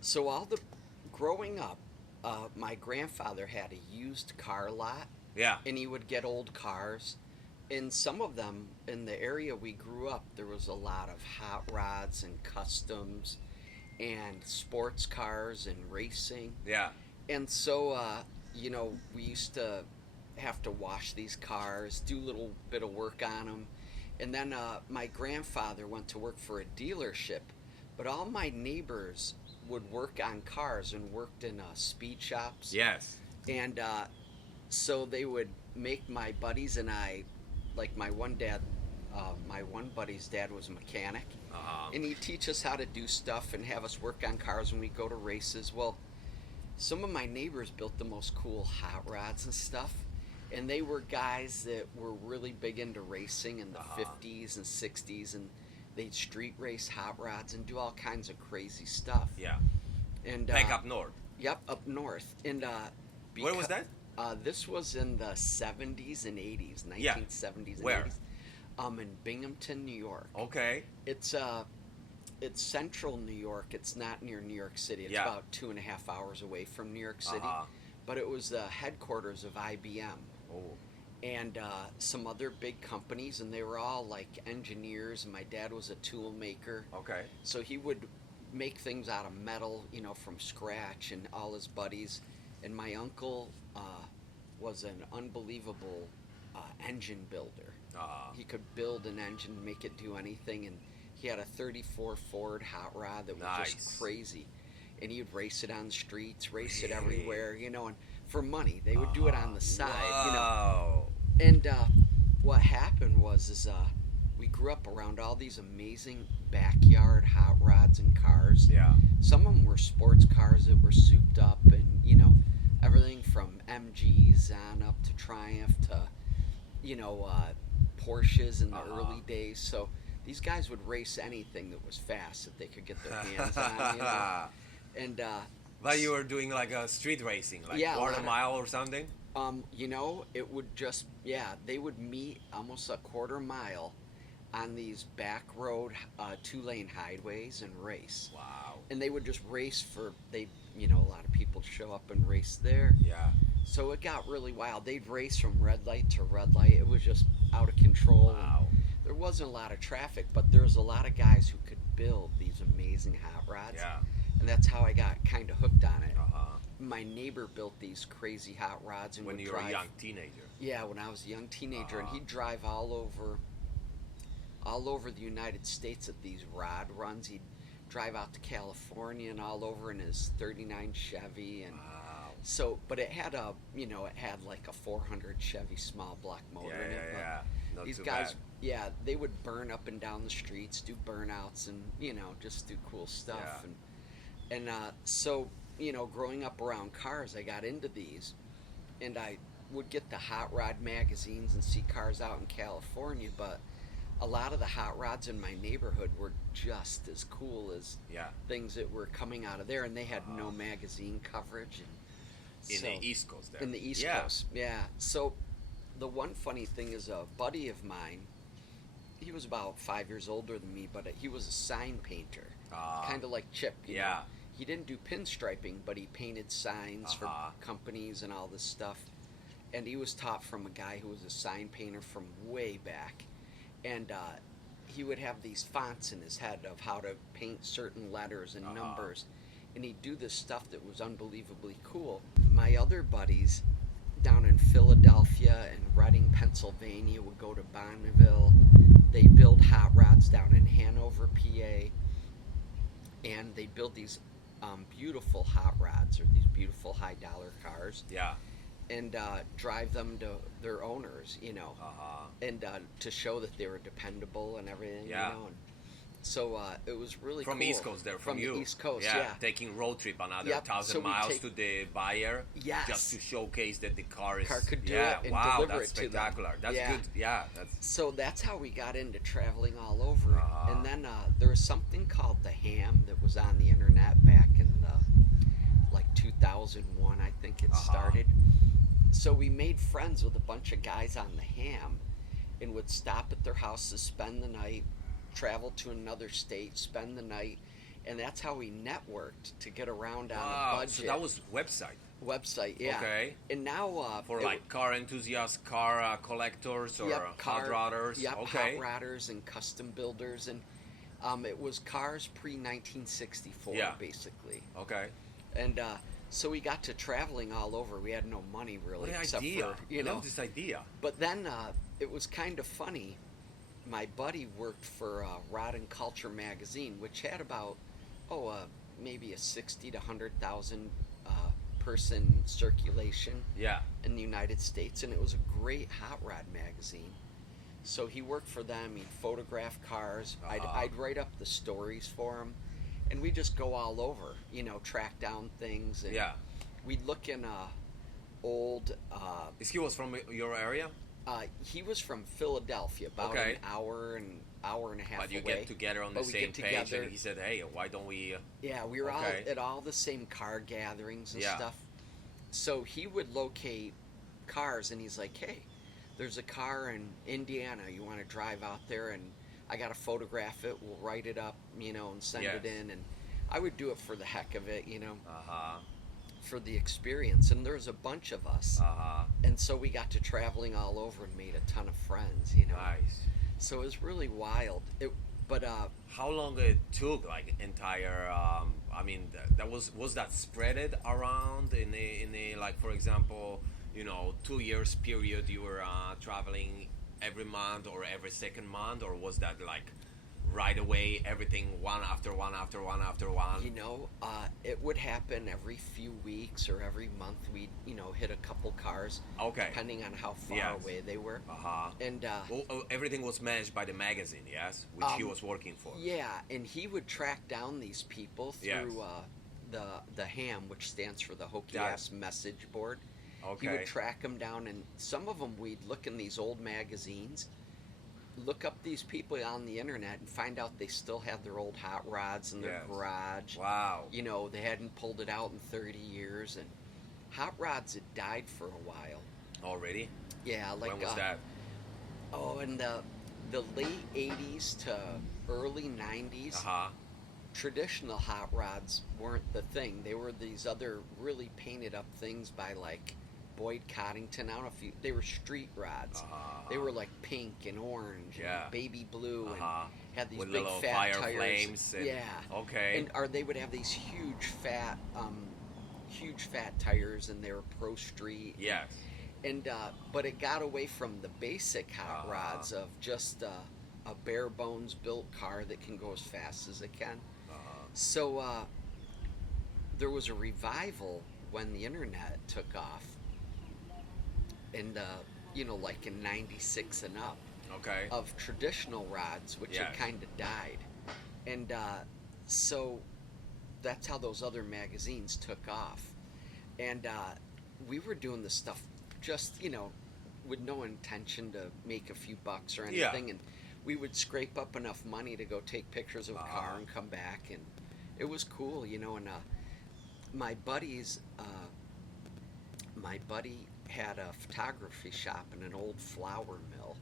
So all the growing up, my grandfather had a used car lot, Yeah. and he would get old cars. And some of them in the area we grew up, there was a lot of hot rods and customs and sports cars and racing. Yeah. And so, we used to have to wash these cars, do a little bit of work on them. And then my grandfather went to work for a dealership, but all my neighbors would work on cars and worked in speed shops. Yes. And so they would make my buddies and I, like my one buddy's dad was a mechanic, Uh-huh. and he'd teach us how to do stuff and have us work on cars when we go to races. Well, some of my neighbors built the most cool hot rods and stuff, and they were guys that were really big into racing in the Uh-huh. 50s and 60s, and they'd street race hot rods and do all kinds of crazy stuff. Yeah. And Back up north. yep, up north. And Where was that? this was in the 70s and 80s, Yeah. 1970s and Where? 80s, in Binghamton, New York. Okay. It's central New York. It's not near New York City. It's Yeah. about 2.5 hours away from New York City. Uh-huh. But it was the headquarters of IBM Oh. and some other big companies, and they were all like engineers. And my dad was a tool maker, Okay. so he would make things out of metal, from scratch, and all his buddies. And my uncle was an unbelievable engine builder. Uh-huh. He could build an engine, make it do anything, and he had a 34 Ford hot rod that was Nice. just crazy. And he would race it on the streets, race it Really? everywhere, and for money. They would do it on the side. Wow. And what happened was we grew up around all these amazing backyard hot rods and cars. Yeah. Some of them were sports cars that were souped up, and everything from MGs on up to Triumph to Porsches in the Uh-huh. early days. So these guys would race anything that was fast that they could get their hands on. And But you were doing like a street racing, like Yeah, a quarter lot of- mile or something? it would just, they would meet almost a quarter mile on these back road 2-lane highways and race. Wow. And they would just race a lot of people show up and race there. Yeah. So it got really wild. They'd race from red light to red light. It was just out of control. Wow. There wasn't a lot of traffic, but there was a lot of guys who could build these amazing hot rods. Yeah. And that's how I got kind of hooked on it. Uh-huh. My neighbor built these crazy hot rods and When would you were drive. a young teenager. Yeah, when I was a young teenager, and Uh-huh. he'd drive all over the United States at these rod runs. He'd drive out to California and all over in his '39 Chevy, and Wow. so, but it had it had like a 400 Chevy small block motor Yeah, in it. yeah, But yeah. Not these too guys, bad. yeah, they would burn up and down the streets, do burnouts, and just do cool stuff. Yeah. And so, growing up around cars, I got into these, and I would get the hot rod magazines and see cars out in California, but a lot of the hot rods in my neighborhood were just as cool as Yeah. things that were coming out of there, and they had no Uh-huh. magazine coverage. And In so, the East Coast there. in the East Yeah. Coast, yeah. So the one funny thing is a buddy of mine, he was about 5 years older than me, but he was a sign painter, kind of like Chip. Yeah. He didn't do pinstriping, but he painted signs Uh-huh. for companies and all this stuff. And he was taught from a guy who was a sign painter from way back. And he would have these fonts in his head of how to paint certain letters and Uh-huh. numbers. And he'd do this stuff that was unbelievably cool. My other buddies down in Philadelphia and Reading, Pennsylvania would go to Bonneville. They build hot rods down in Hanover, PA. And they build these beautiful hot rods, or these beautiful high dollar cars, Yeah. and drive them to their owners, Uh-huh. and to show that they were dependable and everything, Yeah. And so it was really From cool. East Coast there, from you. the East Coast, yeah. Taking road trip another Yep, 1,000 so we miles take- to the buyer. Yes. Just to showcase that the car is. Car could do yeah, it and wow, deliver that's it to them. spectacular. That's Yeah. good. Yeah, that's. So that's how we got into traveling all over. Uh-huh. And then there was something called the Ham that was on the internet back in like 2001, I think it Uh-huh. started. So we made friends with a bunch of guys on the Ham, and would stop at their houses, spend the night, travel to another state, spend the night, and that's how we networked to get around on a Wow. budget. So that was website. Website, yeah. Okay. And now For like car enthusiasts, car collectors, or hot rodders. Yep, Okay. hot rodders and custom builders, and it was cars pre 1964, Yeah. basically. Okay. And so we got to traveling all over. We had no money really, What an except idea. for I love this idea. But then it was kind of funny. My buddy worked for Rod and Culture magazine, which had about maybe a 60 to 100,000 person circulation Yeah. in the United States, and it was a great hot rod magazine. So he worked for them. He'd photograph cars. I'd write up the stories for him, and we'd just go all over, track down things. And Yeah. we'd look in old. He was from your area? He was from Philadelphia, about Okay. an hour and a half But you away. get together on the But we same get page, together. and he said, "Hey, why don't we?" Yeah, we were Okay. all at all the same car gatherings and Yeah. stuff. So he would locate cars, and he's like, "Hey, there's a car in Indiana. You want to drive out there, and I got to photograph it. We'll write it up, and send Yes. it in." And I would do it for the heck of it, Uh-huh. for the experience. And there's a bunch of us, Uh-huh. and so we got to traveling all over and made a ton of friends, Nice. So it was really wild. But How long it took, like entire? I mean, that was that spreaded around in the like, for example, 2 years period you were traveling every month or every second month, or was that like right away, everything one after one after one after one? it would happen every few weeks or every month. We'd hit a couple cars, Okay. depending on how far Yes. away they were. Uh-huh. And Well, everything was managed by the magazine, yes, which he was working for. yeah, and he would track down these people through the HAM, which stands for the Hokey Got it. Ass Message Board. He Okay. would track them down, and some of them we'd look in these old magazines, look up these people on the internet, and find out they still had their old hot rods in their Yes. garage. Wow. They hadn't pulled it out in 30 years, and hot rods had died for a while. Already? Yeah, like When was that? in the late 80s to early 90s. Uh-huh. Traditional hot rods weren't the thing. They were these other really painted up things by like Boyd Coddington. I don't know if they were street rods. Uh-huh. They were like pink and orange Yeah. and baby blue Uh-huh. and had these With big little fat fire tires. flames and- Yeah. Okay. And or they would have these huge fat tires, and they were pro street. Yes. And but it got away from the basic hot rods of just a bare bones built car that can go as fast as it can. So there was a revival when the internet took off, and like in '96 and up, Okay. of traditional rods, which had Yes. kind of died, and so that's how those other magazines took off, and we were doing this stuff just with no intention to make a few bucks or anything, and we would scrape up enough money to go take pictures of a car and come back, and it was cool, and my buddy had a photography shop in an old flour mill.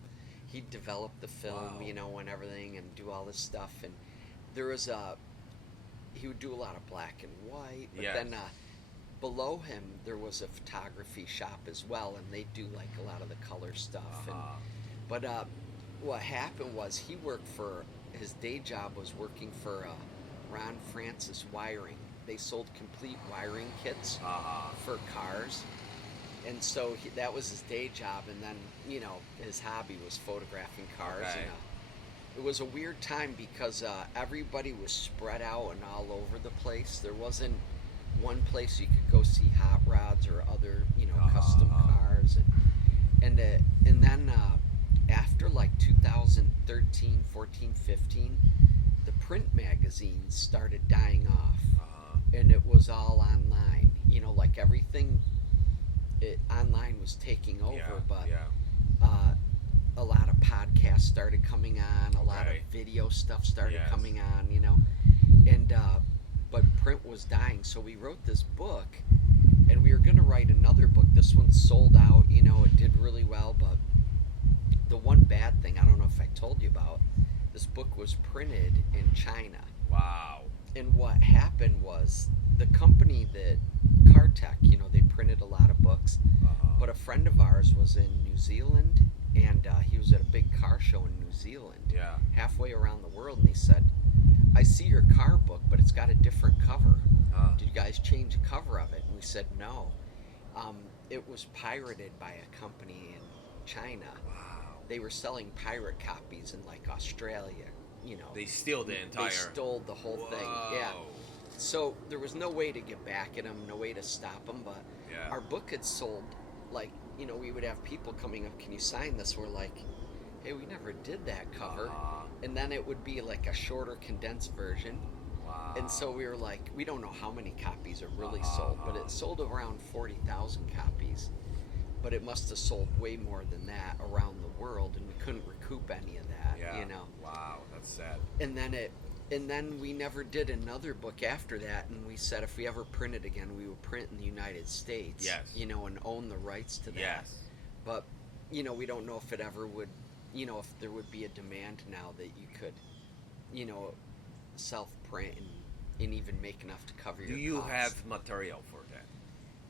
He'd develop the film, Wow. and everything, and do all this stuff, and there was he would do a lot of black and white, but Yes. then below him there was a photography shop as well, and they do like a lot of the color stuff. But what happened was he worked for, his day job was working for Ron Francis Wiring. They sold complete wiring kits for cars, and so that was his day job, and then his hobby was photographing cars. Okay. And it was a weird time because everybody was spread out and all over the place. There wasn't one place you could go see hot rods or other custom cars, and then after like 2013, 14, 15, the print magazines started dying off, and it was all online. Like everything, online was taking over, but a lot of podcasts started coming on, a lot of Okay. video stuff started Yes. coming on, and but print was dying. So we wrote this book, and we were going to write another book. This one sold out, it did really well, but the one bad thing, I don't know if I told you about, this book was printed in China. Wow. And what happened was the company that CarTech, they printed a lot of books, but a friend of ours was in New Zealand, and he was at a big car show in New Zealand, Yeah. halfway around the world, and he said, "I see your car book, but it's got a different cover. Did you guys change the cover of it?" And we said, "No. It was pirated by a company in China. Wow. They were selling pirate copies in like Australia. They steal the entire. They stole the whole thing. Yeah. Whoa. So there was no way to get back at them, no way to stop them. But Yeah. our book had sold, like, we would have people coming up, "Can you sign this?" We're like, "Hey, we never did that cover." And then it would be like a shorter, condensed version. Wow. And so we were like, we don't know how many copies it really sold, but it sold around 40,000 copies. But it must have sold way more than that around the world, and we couldn't recoup any of that, Yeah. Wow, that's sad. And then we never did another book after that, and we said if we ever print it again, we would print in the United States, Yes. and own the rights to that. Yes. But, we don't know if it ever would, if there would be a demand now that you could, self-print and even make enough to cover your Do you costs. have material for that?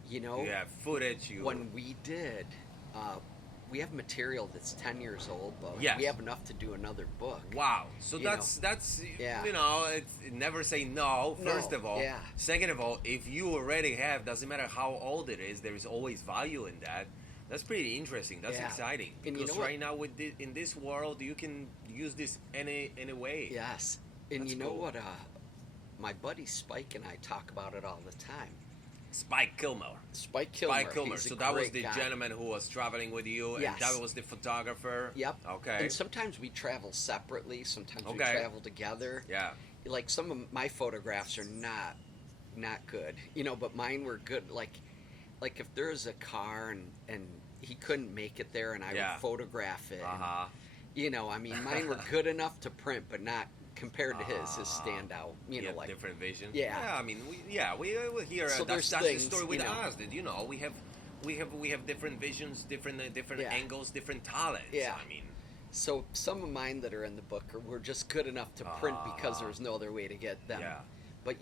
You have footage. When we did, we have material that's 10 years old, but Yes. we have enough to do another book. Wow. So You that's Yeah. it's never say no. First No, of all, yeah. Second of all, if you already have, doesn't matter how old it is, there is always value in that. That's pretty interesting. That's Yeah. exciting. And Because you know what? right now in this world, you can use this any way. Yes. And That's you know cool. what? My buddy Spike and I talk about it all the time. Spike Kilmer. Spike Kilmer. Spike Kilmer. He's a So that was great the guy. gentleman who was traveling with you, Yes. and that was the photographer. Yep. Okay. And sometimes we travel separately. Sometimes we Okay. travel together. Yeah. Like some of my photographs are not good, but mine were good. Like if there's a car and he couldn't make it there, and I Yeah. would photograph it. Mine were good enough to print, but not compared to his stand out. Like different vision. Yeah. I mean, we here. So that's there's the things, story with you know. us. That we have different visions, different Yeah. angles, different talents. Yeah. I mean, So some of mine that are in the book were just good enough to print because there was no other way to get them. Yeah. But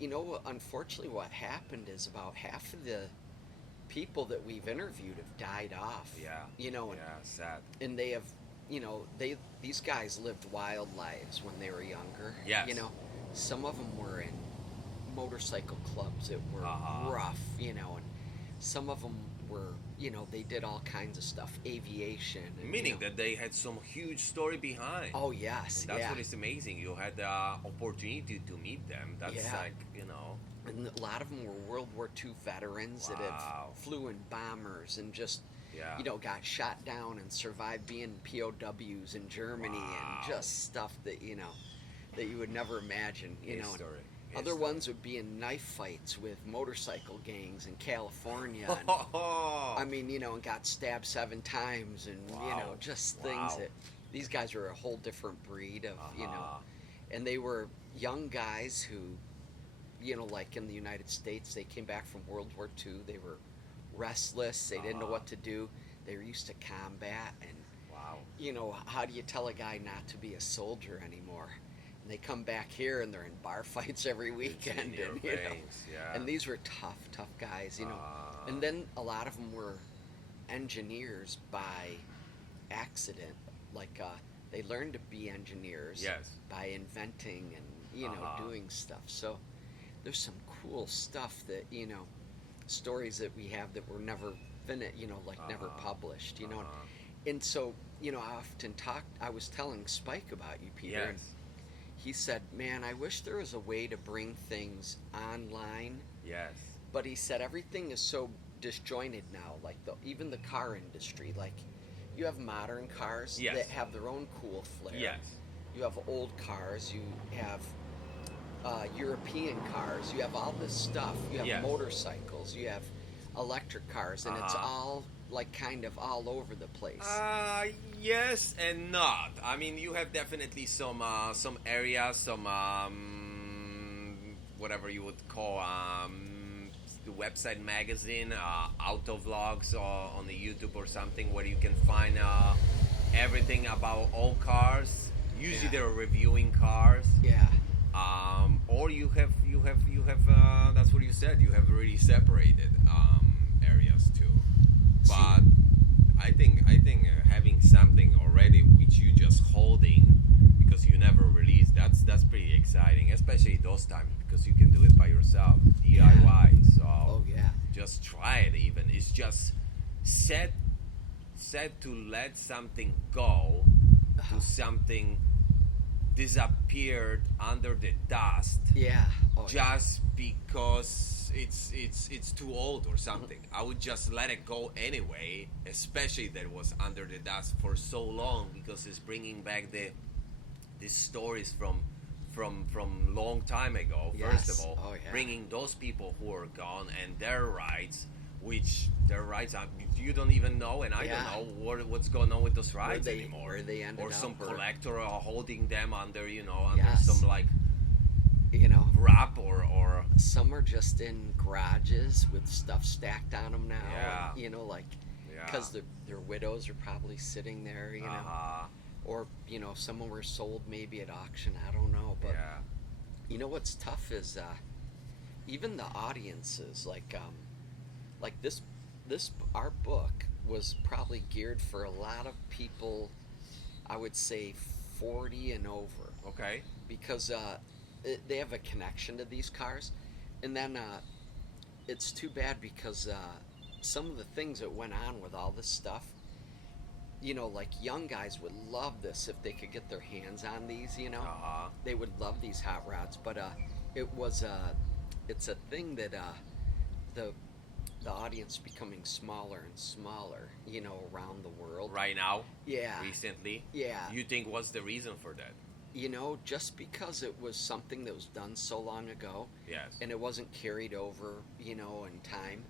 unfortunately, what happened is about half of the people that we've interviewed have died off. yeah. And, sad. and they have, these guys lived wild lives when they were younger. Yes. Some of them were in motorcycle clubs that were rough, and some of them were, they did all kinds of stuff, aviation. And, Meaning that they had some huge story behind. Oh, yes. And that's yeah. what is amazing. You had the opportunity to meet them. That's Yeah. like, And a lot of them were World War II veterans that Wow. have flew in bombers and just, yeah. got shot down and survived being POWs in Germany Wow. and just stuff that, that you would never imagine, History. Other ones would be in knife fights with motorcycle gangs in California. And, and got stabbed 7 times and, Wow. just things Wow. that these guys were a whole different breed of, Uh-huh. and they were young guys who, like in the United States, they came back from World War II. They were restless. They didn't know what to do. They were used to combat. And, Wow. how do you tell a guy not to be a soldier anymore? And they come back here and they're in bar fights every weekend. In your And, veins, yeah. and these were tough guys, And then a lot of them were engineers by accident. Like, they learned to be engineers Yes. by inventing and, doing stuff. So there's some cool stuff that, stories that we have that were never finished, never published, And so, I was telling Spike about you, Peter. Yes. And he said, "Man, I wish there was a way to bring things online." Yes. But he said everything is so disjointed now, like even the car industry. Like, you have modern cars Yes. that have their own cool flair. Yes. You have old cars. You have European cars. You have all this stuff. You have Yes. motorcycles. You have electric cars, and it's Uh-huh. all like kind of all over the place. Yes and not. I mean, you have definitely some areas, some whatever you would call the website magazine, auto vlogs on the YouTube or something where you can find everything about all cars. Usually Yeah. they're reviewing cars. Yeah. Or you have that's pretty exciting, especially those times because you can do it by yourself, DIY. So Oh yeah. just try it. Even it's just set to let something go Uh-huh. to something disappeared under the dust Yeah. Oh yeah. just because it's too old or something. I would just let it go anyway, especially that it was under the dust for so long because it's bringing back these stories from long time ago. First Yes. of all, Oh yeah. bringing those people who are gone and their rights, which their rights you don't even know, and I Yeah. don't know what's going on with those rights anymore. Where they ended Or some up, or collector are holding them under, under Yes. some like you know, wrap or some are just in garages with stuff stacked on them now. Yeah. And, like yeah. because their widows are probably sitting there. Or some were sold maybe at auction. I don't know, but yeah. what's tough is even the audiences like this our book was probably geared for a lot of people, I would say 40 and over, Okay. because they have a connection to these cars. And then it's too bad because some of the things that went on with all this stuff, like young guys would love this if they could get their hands on these. They would love these hot rods. But it was it's a thing that the the audience becoming smaller and smaller, around the world. Right now, Yeah. recently, Yeah. you think what's the reason for that? Just because it was something that was done so long ago, Yes. and it wasn't carried over, in time.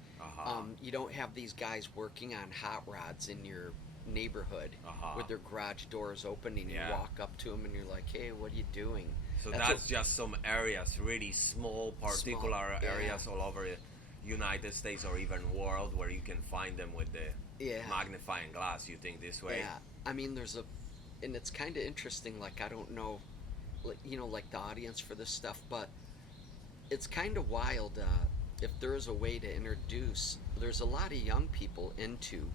You don't have these guys working on hot rods in your neighborhood with their garage doors open, and you Yeah. walk up to them and you're like, "Hey, what are you doing?" So That's that's what- just some areas, really small, particular yeah. areas all over the United States or even world where you can find them with the Yeah. magnifying glass. You think this way? Yeah, I mean, and it's kind of interesting. Like, I don't know, like the audience for this stuff, but it's kind of wild. If there is a way to introduce, there's a lot of young people into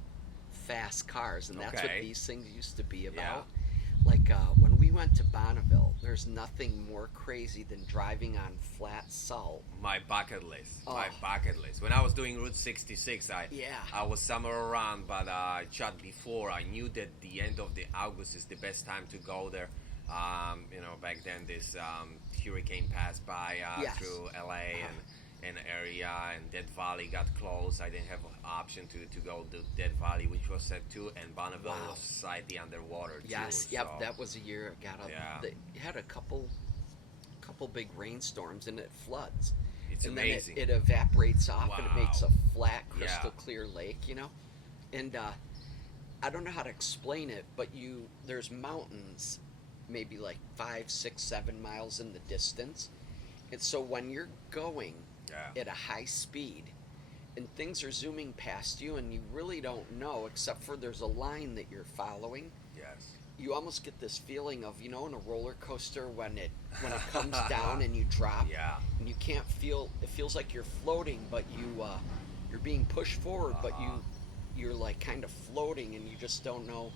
fast cars, and that's what Okay. these things used to be about. Yeah. Like when we went to Bonneville, there's nothing more crazy than driving on flat salt. My bucket list. My Oh. bucket list. When I was doing Route 66, Yeah. I was somewhere around, but shot before. I knew that the end of the August is the best time to go there. Back then this hurricane passed by Yes. through LA and area, and Death Valley got closed. I didn't have an option to go to Death Valley, which was set too, and Bonneville Wow. was slightly underwater Yes, too. yep, so- that was a year it got up. Yeah. They had a couple big rainstorms, and it floods. It's and amazing. then it evaporates off, and it makes Wow. a flat, crystal Yeah. clear lake. And I don't know how to explain it, but there's mountains, maybe like 5, 6, 7 miles in the distance, and so when you're going Yeah. at a high speed and things are zooming past you and you really don't know, except for there's a line that you're following, Yes. you almost get this feeling of, in a roller coaster when it comes down and you drop, Yeah. and you can't feel, it feels like you're floating, but you're being pushed forward, but you're like kind of floating, and you just don't know.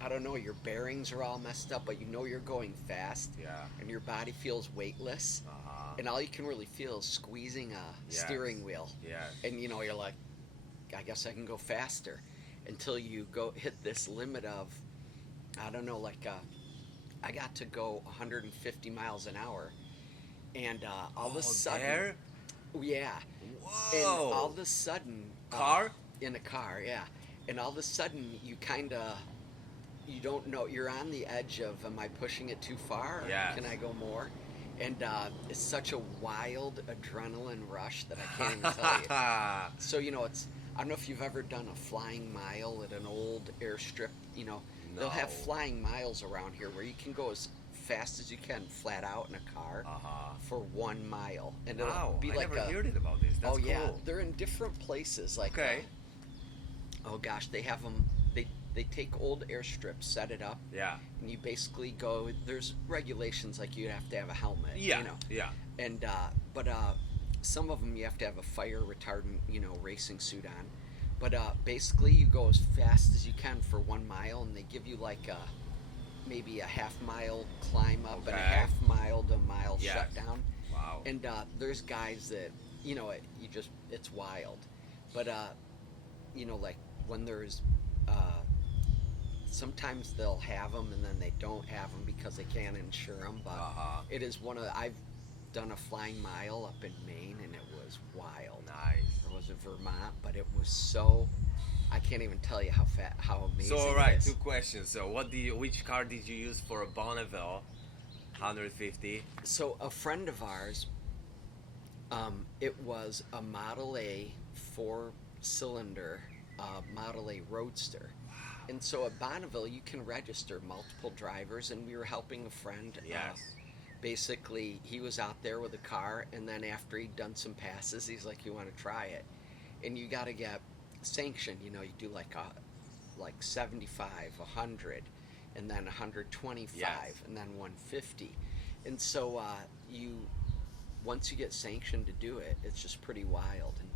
I don't know, your bearings are all messed up, but you're going fast, Yeah. and your body feels weightless, and all you can really feel is squeezing a Yes. steering wheel, Yes. and you're like, I guess I can go faster, until you go hit this limit of, I don't know, like I got to go 150 miles an hour, and all of a sudden, There? yeah, Whoa. and all of a sudden, Car? in a car, yeah, and all of a sudden you you don't know, you're on the edge of, am I pushing it too far? Or Yes. can I go more? And it's such a wild adrenaline rush that I can't even tell you. So it's, I don't know if you've ever done a flying mile at an old airstrip. They'll have No. flying miles around here where you can go as fast as you can flat out in a car for 1 mile, and it'll Wow. be I like never a. heard it about this. That's Oh yeah, cool. they're in different places. Like Okay. oh gosh, they have them. They take old airstrips, set it up, Yeah. and you basically go. There's regulations like you have to have a helmet. Yeah. Yeah. And but some of them you have to have a fire retardant, racing suit on. But basically you go as fast as you can for 1 mile, and they give you like maybe a half mile climb up and a Okay. half West Yes. Showdown. Wow. And there's guys that, it's wild. But, like when there's, sometimes they'll have them and then they don't have them because they can't insure them. But it is I've done a flying mile up in Maine and it was wild. Nice. Or was it Vermont? But it was I can't even tell you how amazing So, all it right, is. 2 questions. So, which car did you use for a Bonneville 150? So a friend of ours, it was a Model A 4-cylinder Model A Roadster. And so at Bonneville, you can register multiple drivers, and we were helping a friend. Yes. Basically, he was out there with a car, and then after he'd done some passes, he's like, "You want to try it?" And you got to get sanctioned. You do like 75, 100, and then 125, Yes. and then 150. And so once you get sanctioned to do it, it's just pretty wild. And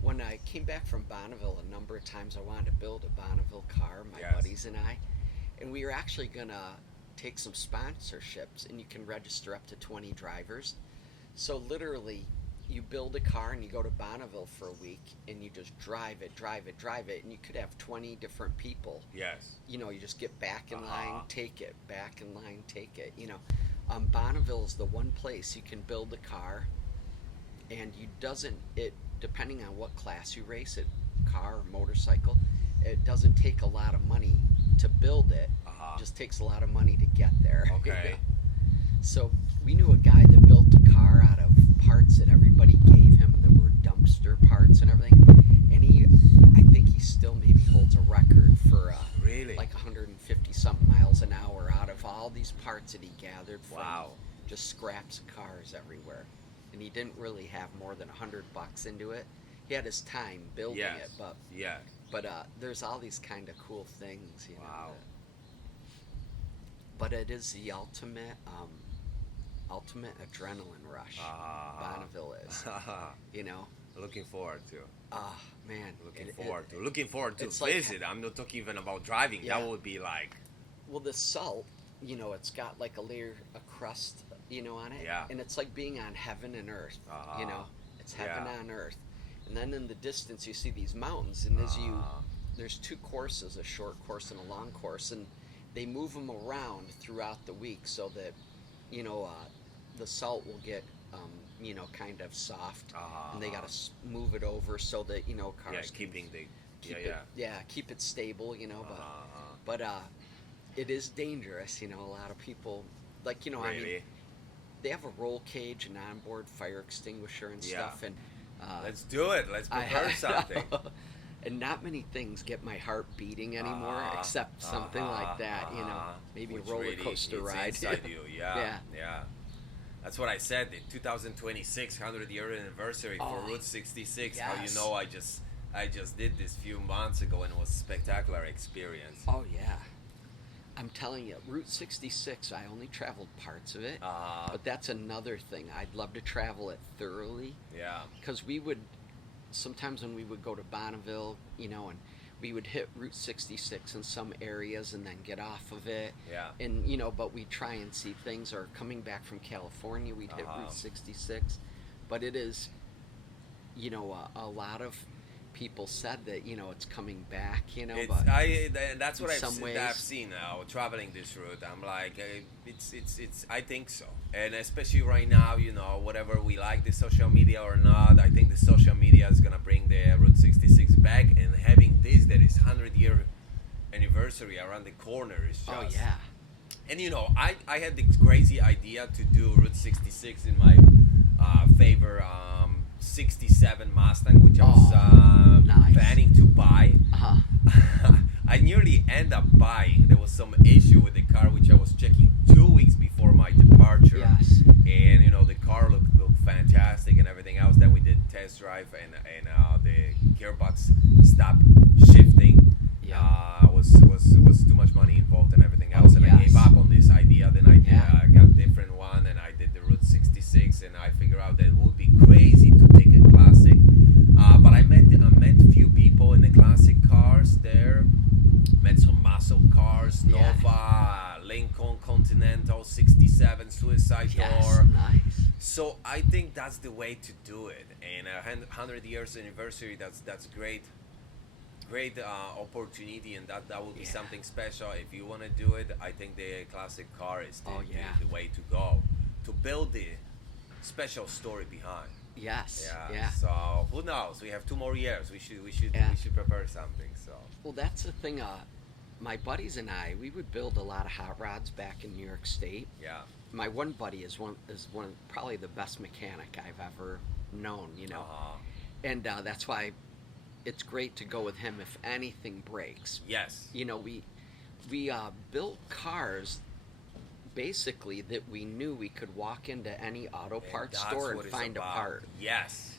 when I came back from Bonneville, a number of times I wanted to build a Bonneville car, my Yes. buddies and I, and we were actually gonna take some sponsorships, and you can register up to 20 drivers. So literally, you build a car and you go to Bonneville for a week, and you just drive it, and you could have 20 different people. Yes. You just get back in Uh-huh. line, take it, back in line, take it. Bonneville is the one place you can build a car, and depending on what class you race it, car or motorcycle, it doesn't take a lot of money to build it. Uh-huh. It just takes a lot of money to get there. Okay. So we knew a guy that built a car out of parts that everybody gave him that were dumpster parts and everything, and I think he still maybe holds a record for Really? like 150 something miles an hour out of all these parts that he gathered from Wow. just scraps of cars everywhere. And he didn't really have more than $100 into it. He had his time building Yes. it, but Yeah. there's all these kind of cool things, Wow. But it is the ultimate adrenaline rush. Bonneville is, Looking forward to. man. Looking forward to it's like- visit. I'm not talking even about driving. Yeah. That would be like. Well, the salt, it's got like a crust, on it. Yeah. And it's like being on heaven and earth, It's heaven Yeah. on earth. And then in the distance, you see these mountains, and there's 2 courses, a short course and a long course, and they move them around throughout the week so that, the salt will get, kind of soft, and they got to move it over so that, cars can keeping the. keep it stable, but it is dangerous, a lot of people, I mean, Really? they have a roll cage and onboard fire extinguisher and Yeah. stuff, and Let's do it. Let's prepare something. and not many things get my heart beating anymore, except something like that, maybe Which a roller really coaster is ride. inside you. Yeah. Yeah. That's what I said. The 2026 100-year anniversary for Route 66. How yes. I just did this few months ago, and it was a spectacular experience. Oh yeah, I'm telling you, Route 66. I only traveled parts of it, but that's another thing. I'd love to travel it thoroughly. Yeah. Because sometimes when we would go to Bonneville, and we would hit Route 66 in some areas and then get off of it. Yeah. And, but we'd try and see things, or coming back from California, we'd hit Route 66. But it is, a lot of people said that, it's coming back, but That's what in I've some ways- seen now traveling this route. I'm like, it's I think so, and especially right now, whatever we like the social media or not, I think the social media is gonna bring the Route 66 back, and having this that is 100-year anniversary around the corner is just. oh yeah. And I had this crazy idea to do Route 66 in my favorite 67 Mustang, which I was nice. planning to buy. I nearly end up buying. There was some issue with the car, which I was checking 2 weeks before my departure. Yes. And the car looked fantastic and everything else. Then we did test drive, and the gearbox stopped shifting. Yeah. Was too much money involved and everything else, and I gave up on this idea. Then I got a different one, and I did the Route 66, and I figured out that it would be crazy to take a classic. But I met few people in the classic cars there. Met some muscle cars, Yeah. Nova, Lincoln Continental '67 Suicide Yes, Door. nice. So I think that's the way to do it. And 100 years anniversary, that's great opportunity, and that would be Yeah. something special. If you want to do it, I think the classic car is Oh, yeah. the way to go to build the special story behind. Yes. Yeah. Yeah. So who knows? We have 2 more years. Yeah. We should prepare something. So Well, that's the thing. My buddies and I, we would build a lot of hot rods back in New York State. yeah. My one buddy is one probably the best mechanic I've ever known. You know, Uh-huh. and that's why it's great to go with him if anything breaks. Yes. You know, we built cars basically that we knew we could walk into any auto And parts that's store and what it's find a about. part. Yes.